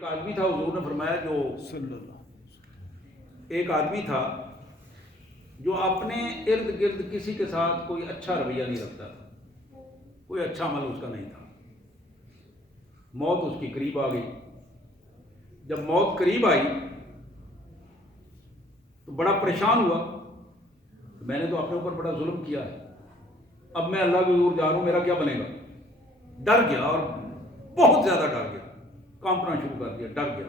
ایک آدمی تھا، حضور نے فرمایا ایک آدمی تھا جو اپنے ارد گرد کسی کے ساتھ کوئی اچھا رویہ نہیں رکھتا تھا، کوئی اچھا عمل اس کا نہیں تھا۔ موت اس کی قریب آ گئی۔ جب موت قریب آئی تو بڑا پریشان ہوا، میں نے تو اپنے اوپر بڑا ظلم کیا ہے، اب میں اللہ کے حضور جا رہا ہوں، میرا کیا بنے گا؟ ڈر گیا، اور بہت زیادہ ڈر گیا، کانپنا شروع کر دیا، ڈر گیا۔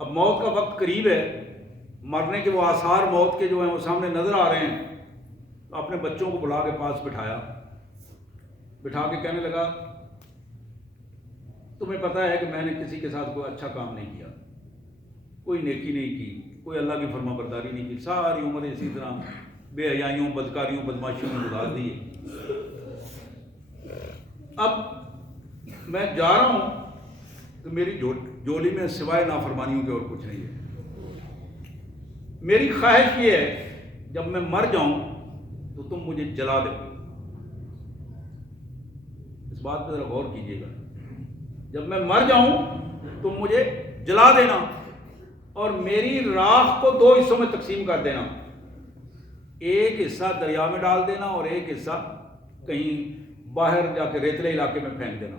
اب موت کا وقت قریب ہے، مرنے کے وہ آثار موت کے جو ہیں وہ سامنے نظر آ رہے ہیں، تو اپنے بچوں کو بلا کے پاس بٹھایا، بٹھا کے کہنے لگا تمہیں پتہ ہے کہ میں نے کسی کے ساتھ کوئی اچھا کام نہیں کیا، کوئی نیکی نہیں کی، کوئی اللہ کی فرما برداری نہیں کی، ساری عمر اسی طرح بے حیائیوں، بدکاریوں، بدماشیوں میں گزار دی۔ اب میں جا رہا ہوں تو میری جولی میں سوائے نافرمانیوں کے اور کچھ نہیں ہے۔ میری خواہش یہ ہے جب میں مر جاؤں تو تم مجھے جلا دو۔ اس بات پہ ذرا غور کیجیے گا، جب میں مر جاؤں تم مجھے جلا دینا اور میری راکھ کو دو حصوں میں تقسیم کر دینا، ایک حصہ دریا میں ڈال دینا اور ایک حصہ کہیں باہر جا کے ریتلے علاقے میں پھینک دینا۔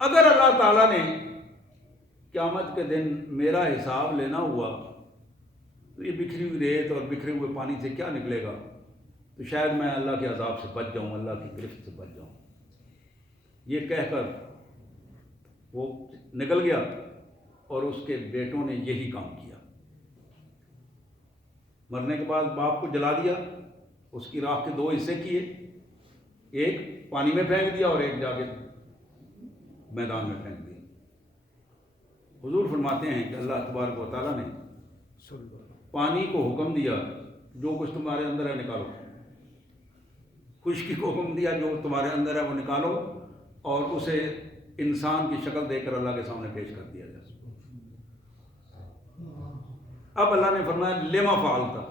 اگر اللہ تعالیٰ نے قیامت کے دن میرا حساب لینا ہوا تو یہ بکھری ہوئی ریت اور بکھرے ہوئے پانی سے کیا نکلے گا؟ تو شاید میں اللہ کے عذاب سے بچ جاؤں، اللہ کی گرفت سے بچ جاؤں۔ یہ کہہ کر وہ نکل گیا اور اس کے بیٹوں نے یہی کام کیا۔ مرنے کے بعد باپ کو جلا دیا، اس کی راکھ کے دو حصے کیے، ایک پانی میں پھینک دیا اور ایک جا کے میدان میں پھینک دیا۔ حضور فرماتے ہیں کہ اللہ تبارک و تعالیٰ نے پانی کو حکم دیا جو کچھ تمہارے اندر ہے نکالو، خشکی کو حکم دیا جو تمہارے اندر ہے وہ نکالو، اور اسے انسان کی شکل دے کر اللہ کے سامنے پیش کر دیا جائے۔ اب اللہ نے فرمایا لما فعلتا،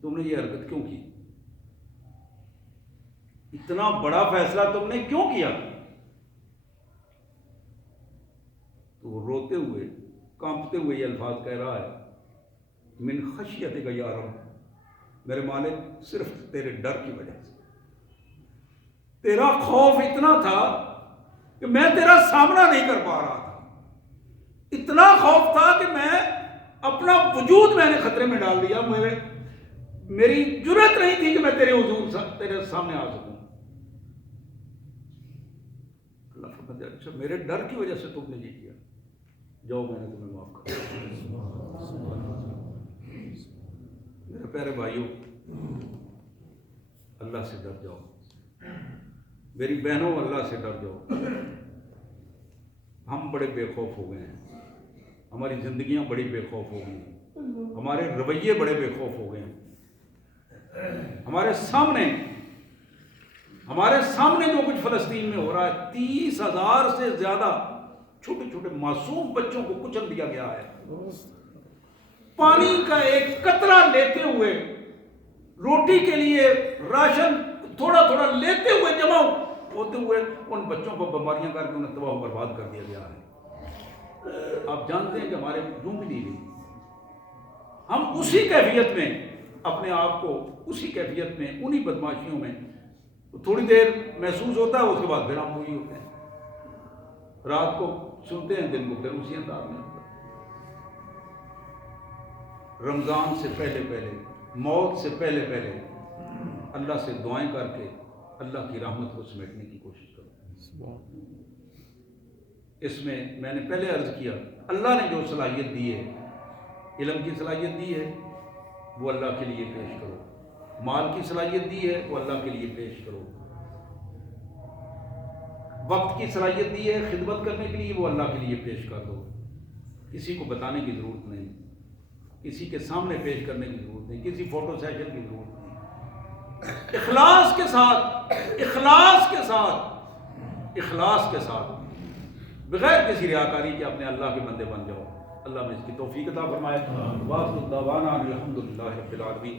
تم نے یہ حرکت کیوں کی؟ اتنا بڑا فیصلہ تم نے کیوں کیا؟ تو وہ روتے ہوئے، کانپتے ہوئے یہ الفاظ کہہ رہا ہے، من خشیتک یا رب، میرے مالک صرف تیرے ڈر کی وجہ سے، تیرا خوف اتنا تھا کہ میں تیرا سامنا نہیں کر پا رہا تھا، اتنا خوف تھا کہ میں اپنا وجود میں نے خطرے میں ڈال دیا، میری جرأت نہیں تھی کہ میں تیرے حضور تیرے سامنے آ سکوں۔ اللہ فرماتا ہے اچھا میرے ڈر کی وجہ سے تم نے یہ کیا، جاؤ میں نے تمہیں معاف کر دیا۔ میرے پیارے بھائیوں، اللہ سے ڈر جاؤ، میری بہنوں اللہ سے ڈر جاؤ۔ ہم بڑے بے خوف ہو گئے ہیں، ہماری زندگیاں بڑی بے خوف ہو گئی ہیں، ہمارے رویے بڑے بے خوف ہو گئے ہیں۔ ہمارے سامنے جو کچھ فلسطین میں ہو رہا ہے، 30,000 سے زیادہ چھوٹے چھوٹے معصوم بچوں کو کچل دیا گیا ہے۔ پانی کا ایک قطرہ لیتے ہوئے، روٹی کے لیے راشن تھوڑا تھوڑا لیتے ہوئے، جمع ہوتے ہوئے ان بچوں کو بیماریاں کر کے انہیں تباہ و برباد کر دیا گیا ہے۔ آپ جانتے ہیں کہ ہمارے یوں بھی نہیں رہی، ہم اسی کیفیت میں اپنے آپ کو، اسی کیفیت میں، انہی بدماشیوں میں تھوڑی دیر محسوس ہوتا ہے، اس کے بعد پھر ہم وہی ہوتے ہیں، رات کو سنتے ہیں، دن کو پھر اسی انداز میں ہوتا ہے۔ رمضان سے پہلے پہلے، موت سے پہلے پہلے اللہ سے دعائیں کر کے اللہ کی رحمت کو سمیٹنے کی کوشش کرو۔ اس میں نے پہلے عرض کیا، اللہ نے جو صلاحیت دی ہے، علم کی صلاحیت دی ہے، وہ اللہ کے لیے پیش کرو، مال کی صلاحیت دی ہے وہ اللہ کے لیے پیش کرو، وقت کی صلاحیت دی ہے خدمت کرنے کے لیے وہ اللہ کے لیے پیش کر دو۔ کسی کو بتانے کی ضرورت نہیں، کسی کے سامنے پیش کرنے کی ضرورت نہیں، کسی فوٹو سیشن کی ضرورت نہیں۔ اخلاص کے ساتھ، اخلاص کے ساتھ، اخلاص کے ساتھ، بغیر کسی ریاکاری کے اپنے اللہ کے بندے بن جاؤ۔ اللہ میں اس کی توفیق عطا فرمائے۔ وآخر دعوانا الحمدللہ رب العالمین۔